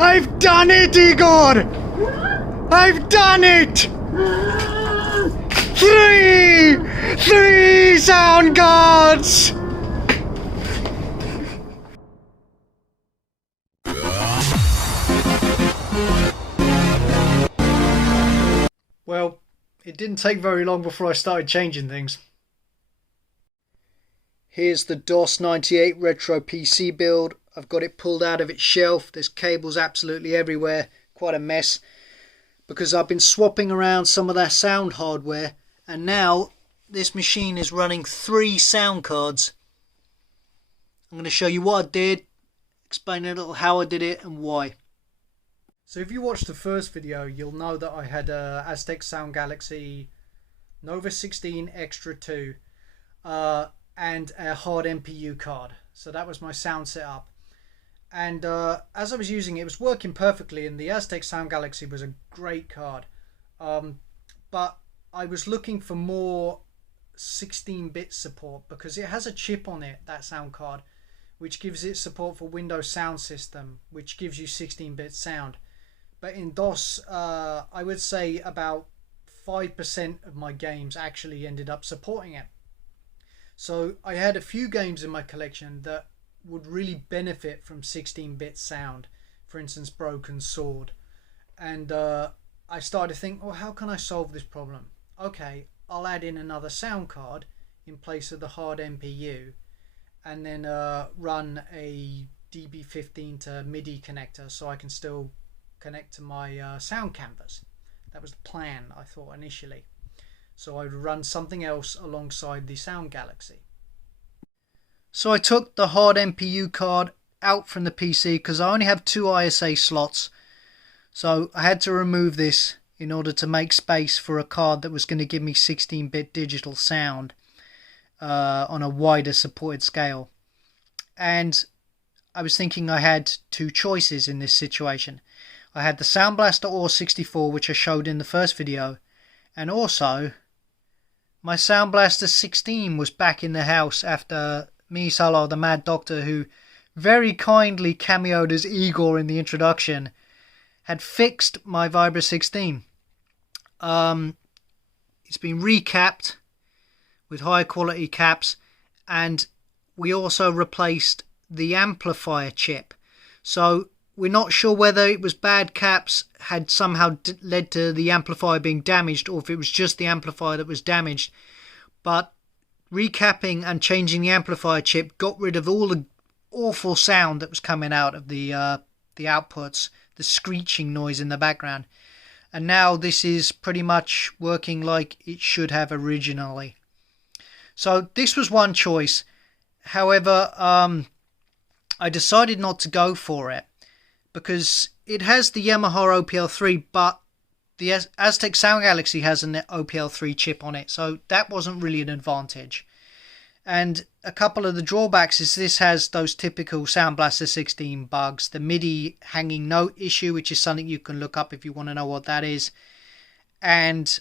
I've done it, Igor! I've done it! Three sound cards! Well, it didn't take very long before I started changing things. Here's the DOS 98 Retro PC build. I've got it pulled out of its shelf. There's cables absolutely everywhere. Quite a mess. Because I've been swapping around some of that sound hardware. And now this machine is running 3 sound cards. I'm going to show you what I did. Explain a little how I did it and why. So if you watched the first video, you'll know that I had a Aztech Sound Galaxy Nova 16 Extra 2 and a HardMPU card. So that was my sound setup. And as I was using it, it was working perfectly, and the Aztech Sound Galaxy was a great card. But I was looking for more 16-bit support because it has a chip on it, that sound card, which gives it support for Windows Sound System, which gives you 16-bit sound. But in DOS, I would say about 5% of my games actually ended up supporting it. So I had a few games in my collection that would really benefit from 16-bit sound. For instance, Broken Sword. And I started to think, well, how can I solve this problem? Okay, I'll add in another sound card in place of the HardMPU, and then run a DB15 to MIDI connector so I can still connect to my sound canvas. That was the plan, I thought, initially. So I would run something else alongside the Sound Galaxy. So I took the HardMPU card out from the PC because I only have 2 ISA slots. So I had to remove this in order to make space for a card that was going to give me 16-bit digital sound on a wider supported scale. And I was thinking I had 2 choices in this situation. I had the SoundBlaster AWE64, which I showed in the first video, and also my SoundBlaster 16 was back in the house after Misalo, the Mad Doctor, who very kindly cameoed as Igor in the introduction, had fixed my Vibra 16. It's been recapped with high quality caps, and we also replaced the amplifier chip. So we're not sure whether it was bad caps had somehow led to the amplifier being damaged, or if it was just the amplifier that was damaged. But recapping and changing the amplifier chip got rid of all the awful sound that was coming out of the outputs, the screeching noise in the background. And now this is pretty much working like it should have originally. So this was one choice. However, I decided not to go for it because it has the Yamaha OPL3, but the Aztec Sound Galaxy has an OPL3 chip on it, so that wasn't really an advantage. And a couple of the drawbacks is this has those typical SoundBlaster 16 bugs, the MIDI hanging note issue, which is something you can look up if you want to know what that is, and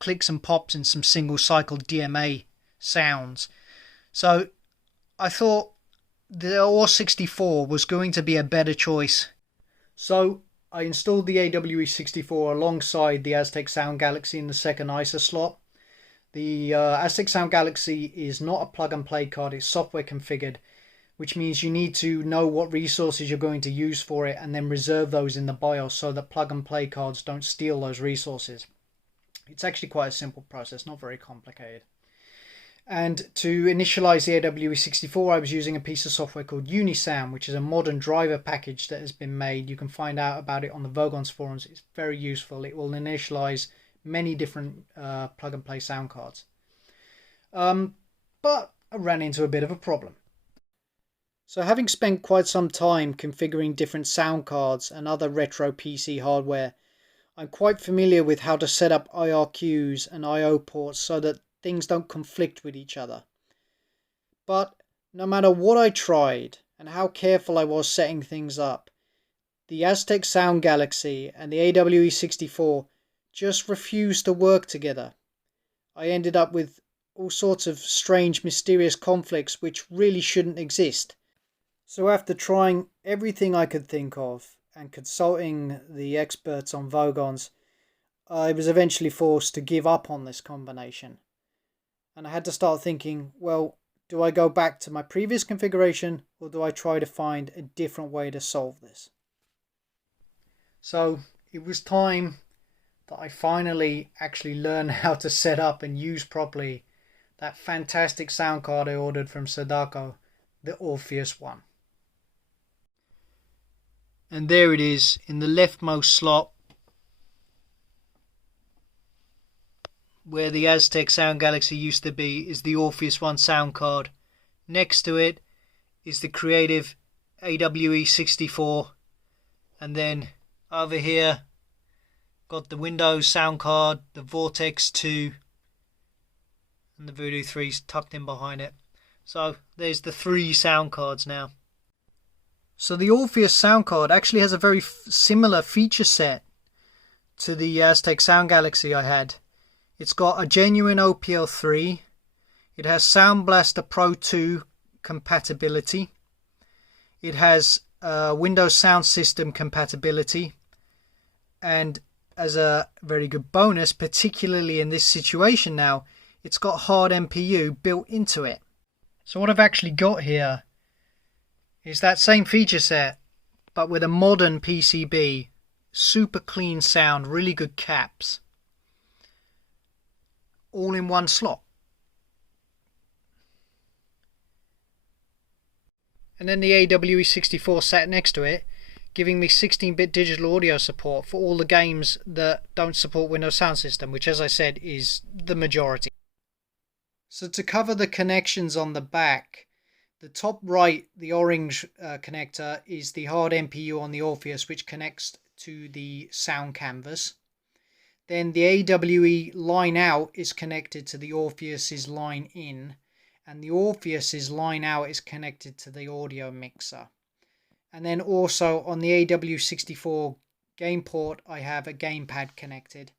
clicks and pops and some single cycle DMA sounds. So I thought the AWE64 was going to be a better choice. So I installed the AWE64 alongside the Aztec Sound Galaxy in the second ISA slot. The Aztec Sound Galaxy is not a plug-and-play card, it's software configured, which means you need to know what resources you're going to use for it and then reserve those in the BIOS so that plug-and-play cards don't steal those resources. It's actually quite a simple process, not very complicated. And to initialize the AWE64, I was using a piece of software called Unisound, which is a modern driver package that has been made. You can find out about it on the Vogons forums. It's very useful. It will initialize many different plug-and-play sound cards. But I ran into a bit of a problem. So having spent quite some time configuring different sound cards and other retro PC hardware, I'm quite familiar with how to set up IRQs and I/O ports so that things don't conflict with each other. But no matter what I tried and how careful I was setting things up, the Aztec Sound Galaxy and the AWE64 just refused to work together. I ended up with all sorts of strange, mysterious conflicts which really shouldn't exist. So after trying everything I could think of and consulting the experts on Vogons, I was eventually forced to give up on this combination. And I had to start thinking, well, do I go back to my previous configuration or do I try to find a different way to solve this? So it was time that I finally actually learned how to set up and use properly that fantastic sound card I ordered from Sadako, the Orpheus one. And there it is in the leftmost slot where the Aztech Sound Galaxy used to be is the Orpheus one sound card. Next to it is the Creative AWE64, and then over here got the Windows sound card, the Vortex 2 and the Voodoo 3's tucked in behind it. So there's the 3 sound cards now. So the Orpheus sound card actually has a very similar feature set to the Aztec Sound Galaxy I had. It's got a genuine OPL3. It has SoundBlaster Pro 2 compatibility. It has Windows Sound System compatibility. And as a very good bonus, particularly in this situation now, it's got HardMPU built into it. So what I've actually got here is that same feature set, but with a modern PCB, super clean sound, really good caps, all in one slot. And then the AWE64 sat next to it, giving me 16-bit digital audio support for all the games that don't support Windows Sound System, which, as I said, is the majority. So to cover the connections on the back, the top right, the orange connector, is the HardMPU on the Orpheus, which connects to the sound canvas. Then the AWE line out is connected to the Orpheus's line in, and the Orpheus's line out is connected to the audio mixer. And then also on the AWE64 game port, I have a gamepad connected.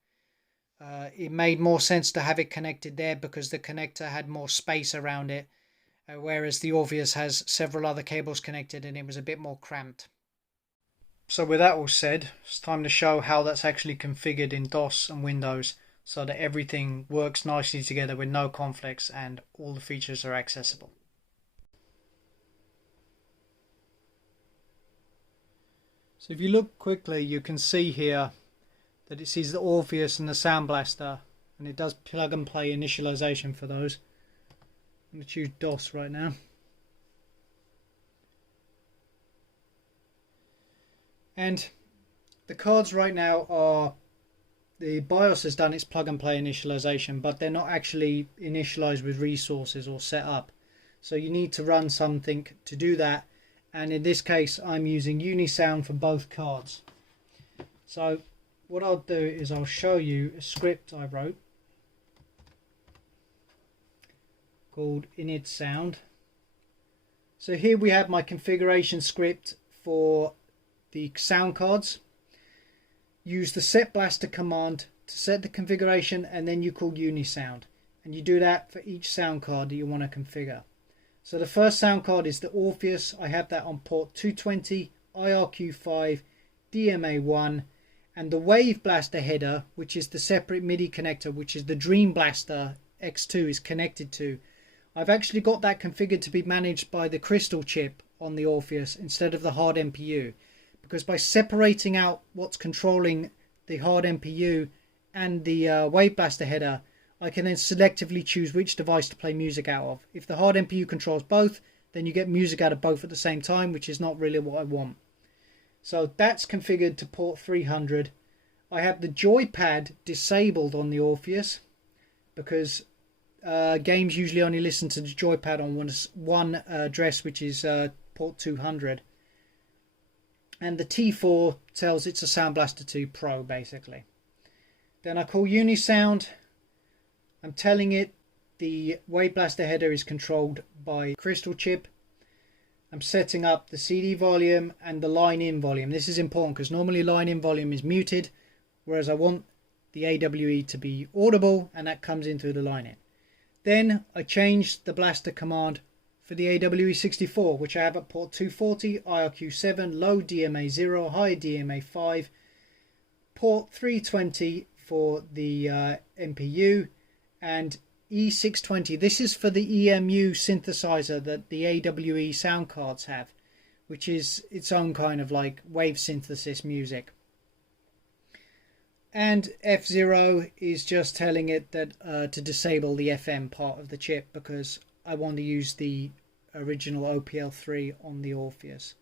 It made more sense to have it connected there because the connector had more space around it, whereas the Orpheus has several other cables connected and it was a bit more cramped. So with that all said, it's time to show how that's actually configured in DOS and Windows so that everything works nicely together with no conflicts and all the features are accessible. So if you look quickly, you can see here that it sees the Orpheus and the SoundBlaster, and it does plug and play initialization for those. I'm going to choose DOS right now. And the cards right now are, the BIOS has done its plug and play initialization, but they're not actually initialized with resources or set up. So you need to run something to do that. And in this case, I'm using Unisound for both cards. So what I'll do is I'll show you a script I wrote called init sound. So here we have my configuration script for the sound cards. Use the setBlaster command to set the configuration, and then you call Unisound, and you do that for each sound card that you want to configure. So the first sound card is the Orpheus. I have that on port 220, IRQ5, DMA1, and the Wave Blaster header, which is the separate MIDI connector, which is the Dream Blaster X2 is connected to. I've actually got that configured to be managed by the Crystal chip on the Orpheus instead of the HardMPU, because by separating out what's controlling the HardMPU and the Wave Blaster header, I can then selectively choose which device to play music out of. If the HardMPU controls both, then you get music out of both at the same time, which is not really what I want. So that's configured to port 300. I have the joypad disabled on the Orpheus because games usually only listen to the joypad on one address, which is port 200. And the T4 tells it's a SoundBlaster 2 Pro, basically. Then I call Unisound. I'm telling it the Wave Blaster header is controlled by Crystal chip. I'm setting up the CD volume and the line in volume. This is important because normally line in volume is muted, whereas I want the AWE to be audible, and that comes in through the line in. Then I change the blaster command for the AWE64, which I have at port 240, IRQ7, low DMA0, high DMA5, port 320 for the MPU, and E620. This is for the EMU synthesizer that the AWE sound cards have, which is its own kind of like wave synthesis music. And F0 is just telling it that to disable the FM part of the chip, because I want to use the original OPL3 on the Orpheus.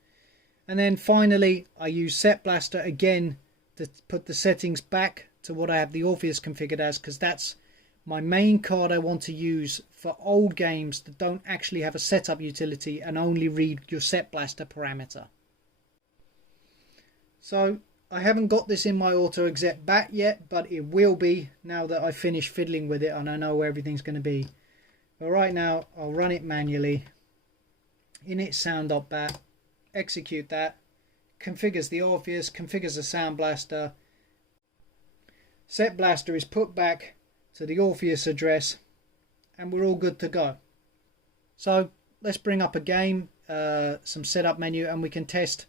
And then finally I use SoundBlaster again to put the settings back to what I have the Orpheus configured as, because that's my main card I want to use for old games that don't actually have a setup utility and only read your SoundBlaster parameter. So I haven't got this in my auto exec bat yet, but it will be now that I finish fiddling with it and I know where everything's going to be. But right now I'll run it manually. Init sound.bat, execute that, configures the Orpheus, configures the SoundBlaster. SoundBlaster is put back to the Orpheus address and we're all good to go. So let's bring up a game, some setup menu, and we can test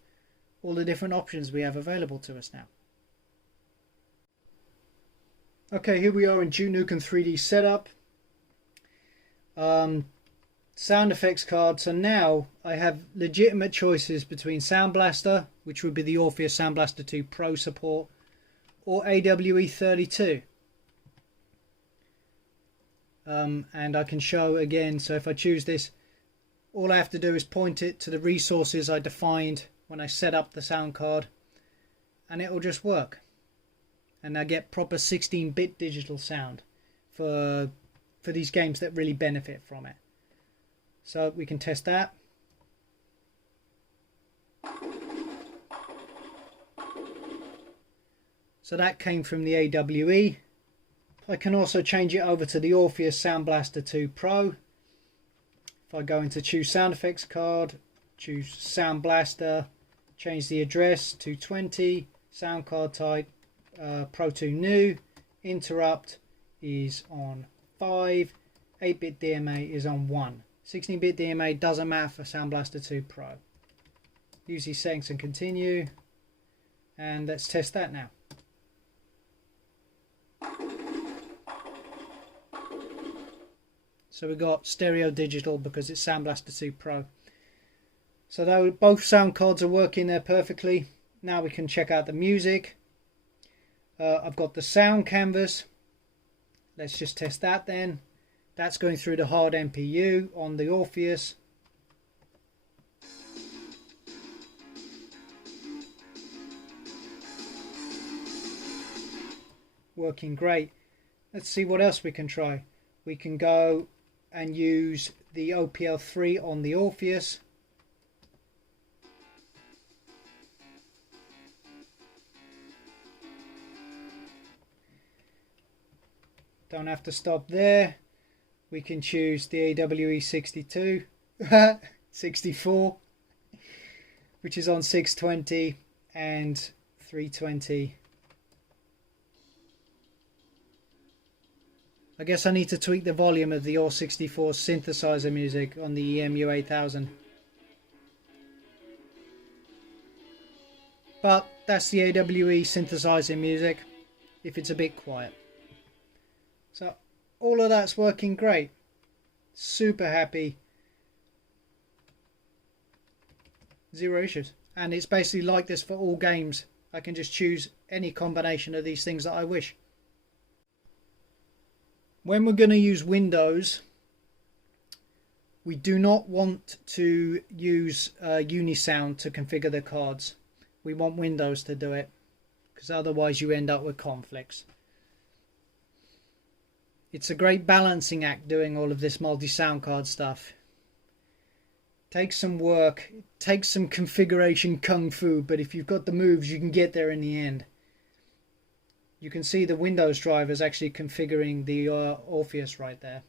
all the different options we have available to us now. Okay, here we are in Duke Nukem 3D setup. Sound effects card. So now I have legitimate choices between SoundBlaster, which would be the Orpheus SoundBlaster 2 Pro support, or AWE32. And I can show again, so if I choose this, all I have to do is point it to the resources I defined when I set up the sound card, and it will just work. And I get proper 16-bit digital sound for these games that really benefit from it. So we can test that. So that came from the AWE. I can also change it over to the Orpheus SoundBlaster 2 Pro. If I go into choose sound effects card, choose SoundBlaster, change the address to 220, sound card type Pro 2 new, interrupt is on 5, 8-bit DMA is on 1. 16-bit DMA doesn't matter for SoundBlaster 2 Pro. Use these settings and continue. And let's test that now. So we've got stereo digital because it's SoundBlaster 2 Pro. So though both sound cards are working there perfectly, now we can check out the music. I've got the sound canvas. Let's just test that then. That's going through the HardMPU on the Orpheus. Working great. Let's see what else we can try. We can go and use the OPL3 on the Orpheus. Don't have to stop there. We can choose the AWE62 64, which is on 620 and 320. I guess I need to tweak the volume of the AWE64 synthesizer music on the EMU 8000. But that's the AWE synthesizer music if it's a bit quiet. So all of that's working great. Super happy. Zero issues. And it's basically like this for all games. I can just choose any combination of these things that I wish. When we're going to use Windows, we do not want to use Unisound to configure the cards. We want Windows to do it, because otherwise you end up with conflicts. It's a great balancing act doing all of this multi-sound card stuff. Takes some work, it takes some configuration kung fu, but if you've got the moves you can get there in the end. You can see the Windows drivers actually configuring the Orpheus right there.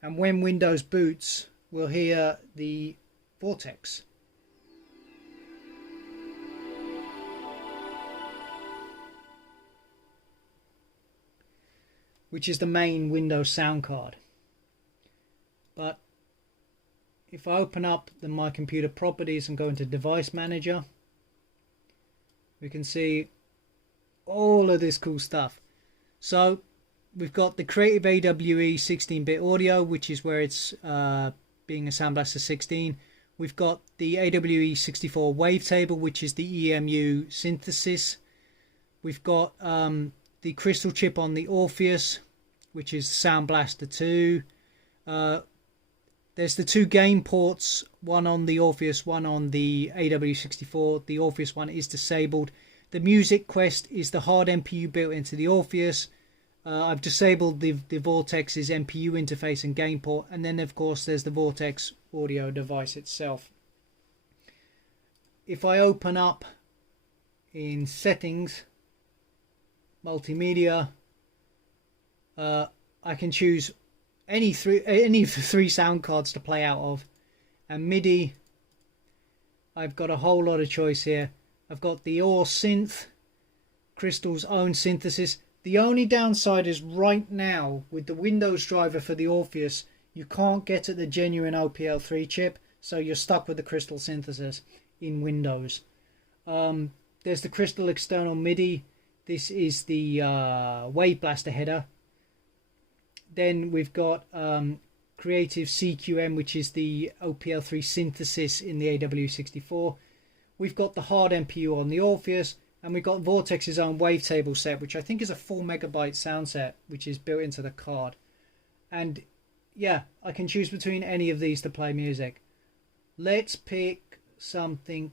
And when Windows boots, we'll hear the Vortex. which is the main Windows sound card. But if I open up my computer properties and go into Device Manager, we can see all of this cool stuff. So we've got the Creative AWE 16-bit audio, which is where it's being a SoundBlaster 16. We've got the AWE64 wavetable, which is the EMU synthesis. We've got the crystal chip on the Orpheus, which is SoundBlaster 2. There's the two gain ports, one on the Orpheus, one on the AWE64. The Orpheus one is disabled. The Music Quest is the HardMPU built into the Orpheus. I've disabled the Vortex's MPU interface and gain port, and then of course there's the Vortex audio device itself. If I open up in Settings, Multimedia, I can choose any of the three sound cards to play out of, and MIDI, I've got a whole lot of choice here. I've got the Or synth, Crystal's own synthesis. The only downside is right now with the Windows driver for the Orpheus, you can't get at the genuine OPL3 chip, so you're stuck with the Crystal synthesis in Windows. There's the Crystal external MIDI. This is the WaveBlaster header. Then we've got Creative CQM, which is the OPL3 synthesis in the AWE64. We've got the HardMPU on the Orpheus, and we've got Vortex's own wavetable set, which I think is a 4 megabyte sound set, which is built into the card. And yeah, I can choose between any of these to play music. Let's pick something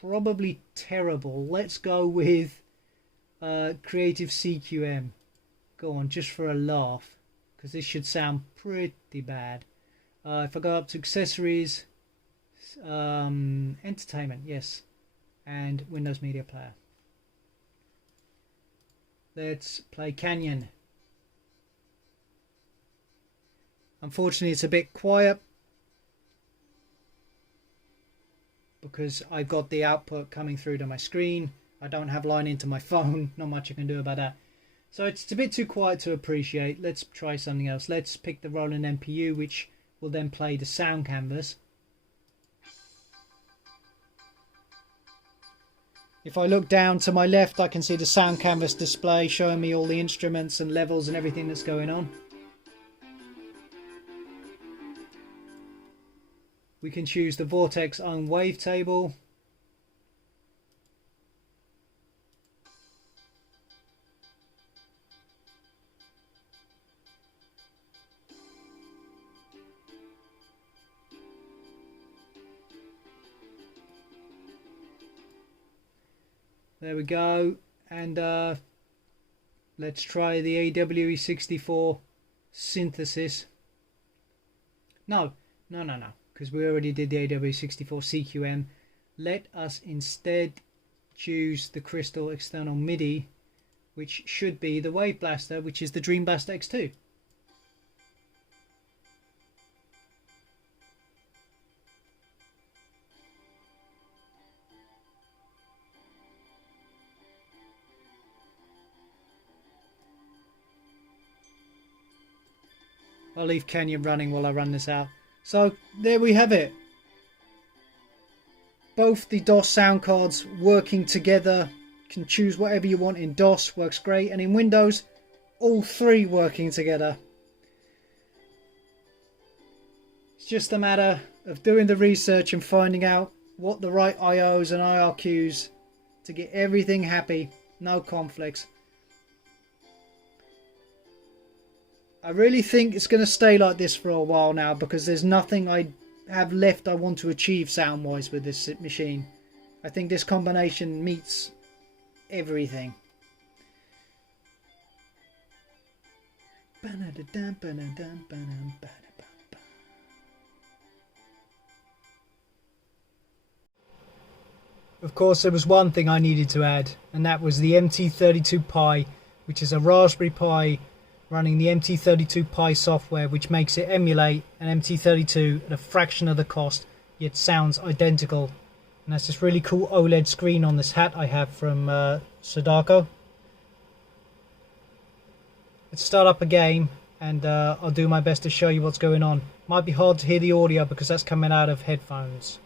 probably terrible. Let's go with Creative CQM. Go on, just for a laugh, because this should sound pretty bad. If I go up to accessories, entertainment, yes, and Windows Media Player. Let's play Canyon. Unfortunately, it's a bit quiet because I've got the output coming through to my screen. I don't have line into my phone. Not much I can do about that. So it's a bit too quiet to appreciate. Let's try something else. Let's pick the Roland MPU, which will then play the sound canvas. If I look down to my left, I can see the sound canvas display showing me all the instruments and levels and everything that's going on. We can choose the Vortex own wavetable. There we go, and let's try the AWE64 synthesis. No, because we already did the AWE64 CQM. Let us instead choose the Crystal external MIDI, which should be the WaveBlaster, which is the Dreamblaster X2. I'll leave Canyon running while I run this out. So there we have it. Both the DOS sound cards working together. You can choose whatever you want in DOS, works great. And in Windows, all three working together. It's just a matter of doing the research and finding out what the right IOs and IRQs to get everything happy. No conflicts. I really think it's going to stay like this for a while now, because there's nothing I have left I want to achieve sound wise with this machine. I think this combination meets everything. Of course, there was one thing I needed to add, and that was the MT32 Pi, which is a Raspberry Pi running the MT32 Pi software, which makes it emulate an MT32 at a fraction of the cost, yet sounds identical. And that's this really cool OLED screen on this hat I have from Sadako. Let's start up a game, and I'll do my best to show you what's going on. Might be hard to hear the audio because that's coming out of headphones.